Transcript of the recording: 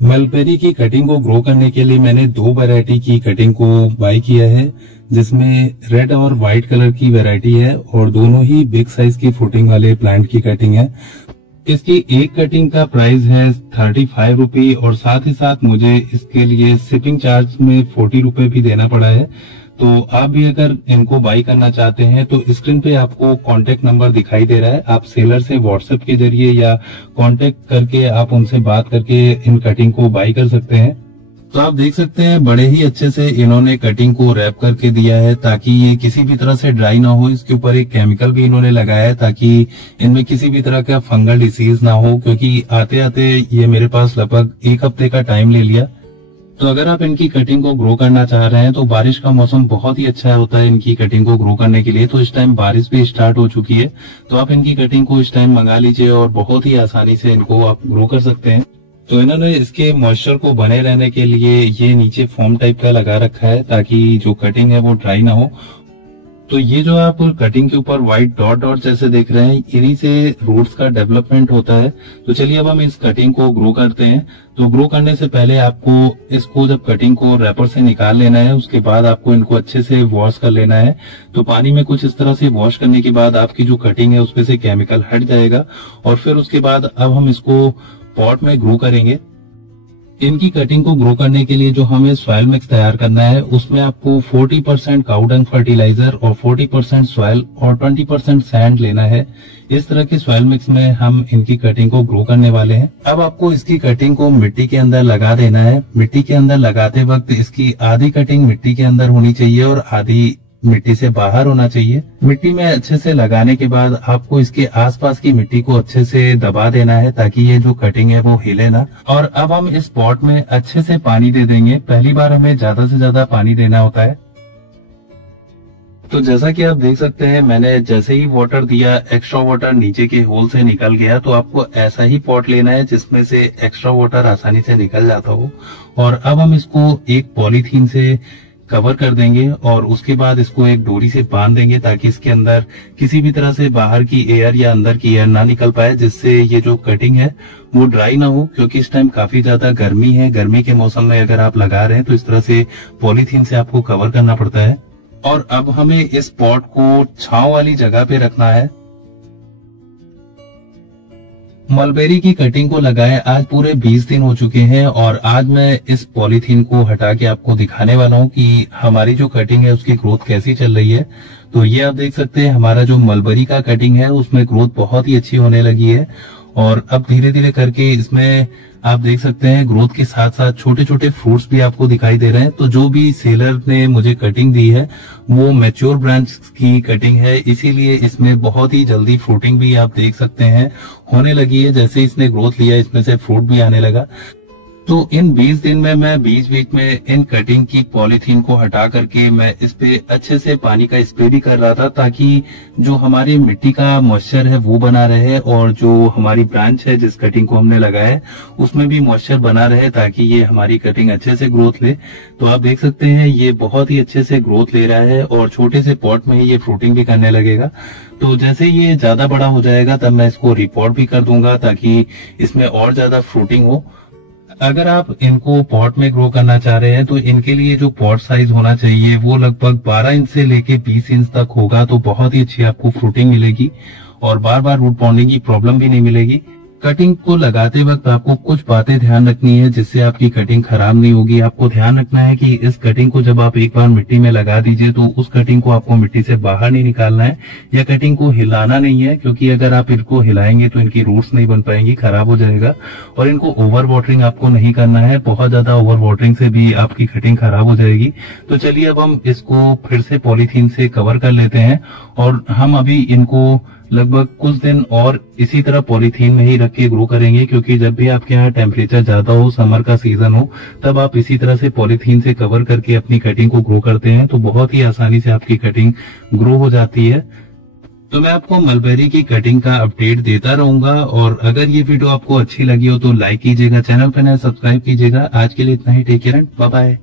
Mulberry की cutting को grow करने के लिए मैंने दो वैरायटी की कटिंग को बाय किया है, जिसमें रेड और व्हाइट कलर की वैरायटी है और दोनों ही बिग साइज की फुटिंग वाले प्लांट की कटिंग है। इसकी एक कटिंग का प्राइस है 35 रुपये और साथ ही साथ मुझे इसके लिए शिपिंग चार्ज में 40 रुपये भी देना पड़ा है। तो आप भी अगर इनको बाई करना चाहते हैं तो स्क्रीन पे आपको कांटेक्ट नंबर दिखाई दे रहा है, आप सेलर से व्हाट्सएप के जरिए या कांटेक्ट करके आप उनसे बात करके इन कटिंग को बाई कर सकते हैं। तो आप देख सकते हैं बड़े ही अच्छे से इन्होंने कटिंग को रैप करके दिया है ताकि ये किसी भी तरह से ड्राई ना हो। इसके ऊपर एक केमिकल भी इन्होंने लगाया है ताकि इनमें किसी भी तरह का फंगल डिसीज ना हो, क्योंकि आते आते ये मेरे पास लगभग एक हफ्ते का टाइम ले लिया। तो अगर आप इनकी कटिंग को ग्रो करना चाह रहे हैं तो बारिश का मौसम बहुत ही अच्छा होता है इनकी कटिंग को ग्रो करने के लिए। तो इस टाइम बारिश भी स्टार्ट हो चुकी है, तो आप इनकी कटिंग को इस टाइम मंगा लीजिए और बहुत ही आसानी से इनको आप ग्रो कर सकते हैं। तो इन्होंने इसके मॉइस्चर को बने रहने के लिए ये नीचे फोम टाइप का लगा रखा है ताकि जो कटिंग है वो ड्राई ना हो। तो ये जो आप कटिंग के ऊपर व्हाइट डॉट डॉट जैसे देख रहे हैं, इन्हीं से रूट्स का डेवलपमेंट होता है। तो चलिए अब हम इस कटिंग को ग्रो करते हैं। तो ग्रो करने से पहले आपको इसको जब कटिंग को रैपर से निकाल लेना है, उसके बाद आपको इनको अच्छे से वॉश कर लेना है। तो पानी में कुछ इस तरह से वॉश करने के बाद आपकी जो कटिंग है उसमें से केमिकल हट जाएगा और फिर उसके बाद अब हम इसको पॉट में ग्रो करेंगे। इनकी कटिंग को ग्रो करने के लिए जो हमें सॉइल मिक्स तैयार करना है उसमें आपको 40% काउ डंग फर्टिलाइजर और 40% सॉइल और 20% सैंड लेना है। इस तरह के सॉइल मिक्स में हम इनकी कटिंग को ग्रो करने वाले हैं। अब आपको इसकी कटिंग को मिट्टी के अंदर लगा देना है। मिट्टी के अंदर लगाते वक्त इसकी आधी कटिंग मिट्टी के अंदर होनी चाहिए और आधी मिट्टी से बाहर होना चाहिए। मिट्टी में अच्छे से लगाने के बाद आपको इसके आसपास की मिट्टी को अच्छे से दबा देना है ताकि ये जो कटिंग है वो हिले ना। और अब हम इस पॉट में अच्छे से पानी दे देंगे। पहली बार हमें ज्यादा से ज्यादा पानी देना होता है। तो जैसा कि आप देख सकते हैं, मैंने जैसे ही वाटर दिया एक्स्ट्रा वाटर नीचे के होल से निकल गया। तो आपको ऐसा ही पॉट लेना है जिसमें से एक्स्ट्रा वाटर आसानी से निकल जाता हो। और अब हम इसको एक पॉलीथीन से कवर कर देंगे और उसके बाद इसको एक डोरी से बांध देंगे ताकि इसके अंदर किसी भी तरह से बाहर की एयर या अंदर की एयर ना निकल पाए, जिससे ये जो कटिंग है वो ड्राई ना हो। क्योंकि इस टाइम काफी ज्यादा गर्मी है, गर्मी के मौसम में अगर आप लगा रहे हैं तो इस तरह से पॉलीथीन से आपको कवर करना पड़ता है। और अब हमें इस पॉट को छांव वाली जगह पे रखना है। मलबेरी की कटिंग को लगाए आज पूरे 20 दिन हो चुके हैं और आज मैं इस पॉलीथीन को हटा के आपको दिखाने वाला हूं कि हमारी जो कटिंग है उसकी ग्रोथ कैसी चल रही है। तो ये आप देख सकते हैं हमारा जो मलबेरी का कटिंग है उसमें ग्रोथ बहुत ही अच्छी होने लगी है। और अब धीरे धीरे करके इसमें आप देख सकते हैं ग्रोथ के साथ साथ छोटे छोटे फ्रूट्स भी आपको दिखाई दे रहे हैं। तो जो भी सेलर ने मुझे कटिंग दी है वो मैच्योर ब्रांच की कटिंग है, इसीलिए इसमें बहुत ही जल्दी फ्रूटिंग भी आप देख सकते हैं होने लगी है। जैसे इसने ग्रोथ लिया इसमें से फ्रूट भी आने लगा। तो इन 20 दिन में मैं बीच बीच में इन कटिंग की पॉलीथीन को हटा करके मैं इस पे अच्छे से पानी का स्प्रे भी कर रहा था ताकि जो हमारी मिट्टी का मॉइस्चर है वो बना रहे और जो हमारी ब्रांच है जिस कटिंग को हमने लगाया है उसमें भी मॉइस्चर बना रहे ताकि ये हमारी कटिंग अच्छे से ग्रोथ ले। तो आप देख सकते हैं ये बहुत ही अच्छे से ग्रोथ ले रहा है और छोटे से पॉट में ही ये फ्रूटिंग भी करने लगेगा। तो जैसे ये ज्यादा बड़ा हो जाएगा तब मैं इसको रिपोर्ट भी कर दूंगा ताकि इसमें और ज्यादा फ्रूटिंग हो। अगर आप इनको पॉट में ग्रो करना चाह रहे हैं तो इनके लिए जो पॉट साइज होना चाहिए वो लगभग 12 इंच से लेके 20 इंच तक होगा। तो बहुत ही अच्छी आपको फ्रूटिंग मिलेगी और बार बार रूट पॉन्डिंग की प्रॉब्लम भी नहीं मिलेगी। कटिंग को लगाते वक्त आपको कुछ बातें ध्यान रखनी है जिससे आपकी कटिंग खराब नहीं होगी। आपको ध्यान रखना है कि इस कटिंग को जब आप एक बार मिट्टी में लगा दीजिए तो उस कटिंग को आपको मिट्टी से बाहर नहीं निकालना है या कटिंग को हिलाना नहीं है, क्योंकि अगर आप इनको हिलाएंगे तो इनकी रूट्स नहीं बन पाएंगी, खराब हो जाएगा। और इनको ओवर वाटरिंग आपको नहीं करना है, बहुत ज्यादा ओवर वाटरिंग से भी आपकी कटिंग खराब हो जाएगी। तो चलिए अब हम इसको फिर से पॉलीथीन से कवर कर लेते हैं और हम अभी इनको लगभग कुछ दिन और इसी तरह पॉलीथीन में ही रख के ग्रो करेंगे, क्योंकि जब भी आपके यहाँ टेम्परेचर ज्यादा हो, समर का सीजन हो, तब आप इसी तरह से पॉलीथीन से कवर करके अपनी कटिंग को ग्रो करते हैं तो बहुत ही आसानी से आपकी कटिंग ग्रो हो जाती है। तो मैं आपको मलबेरी की कटिंग का अपडेट देता रहूंगा और अगर ये वीडियो आपको अच्छी लगी हो तो लाइक कीजिएगा, चैनल पर नए सब्सक्राइब कीजिएगा। आज के लिए इतना ही, take care and bye bye.